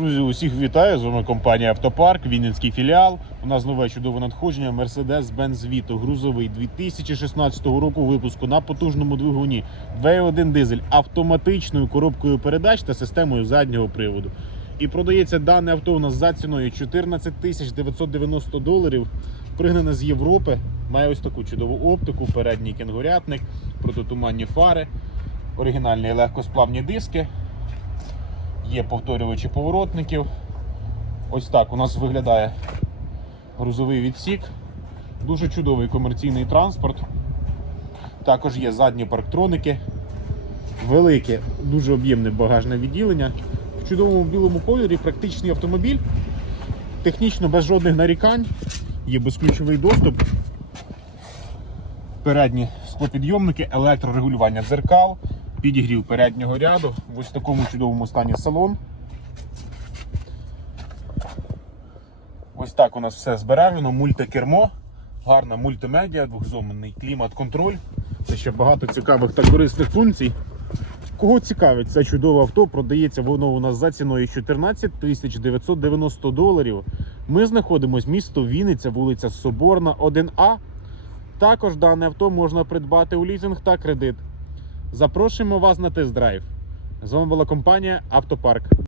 Друзі, усіх вітаю. З вами компанія Автопарк, Вінницький філіал. У нас нове чудове надходження Mercedes-Benz Vito, грузовий 2016 року випуску на потужному двигуні 2.1 дизель автоматичною коробкою передач та системою заднього приводу. І продається дане авто у нас за ціною 14 тисяч 990 доларів. Пригнане з Європи. Має ось таку чудову оптику, передній кенгурятник, протитуманні фари, оригінальні легкосплавні диски. Є повторювачі поворотників. Ось так у нас виглядає грузовий відсік. Дуже чудовий комерційний транспорт. Також є задні парктроники. Велике, дуже об'ємне багажне відділення. В чудовому білому кольорі практичний автомобіль. Технічно без жодних нарікань. Є безключовий доступ. Передні склопідйомники, електрорегулювання дзеркал, підігрів переднього ряду. В ось такому чудовому стані салон. Ось так у нас все збережено, мультикермо, гарна мультимедіа, двохзонний клімат-контроль. Це ще багато цікавих та корисних функцій. Кого цікавить це чудове авто, продається воно у нас за ціною 14 990 доларів. Ми знаходимося місто Вінниця, вулиця Соборна, 1А. Також дане авто можна придбати у лізинг та кредит. Запрошуємо вас на тест-драйв. З вами була компанія Автопарк.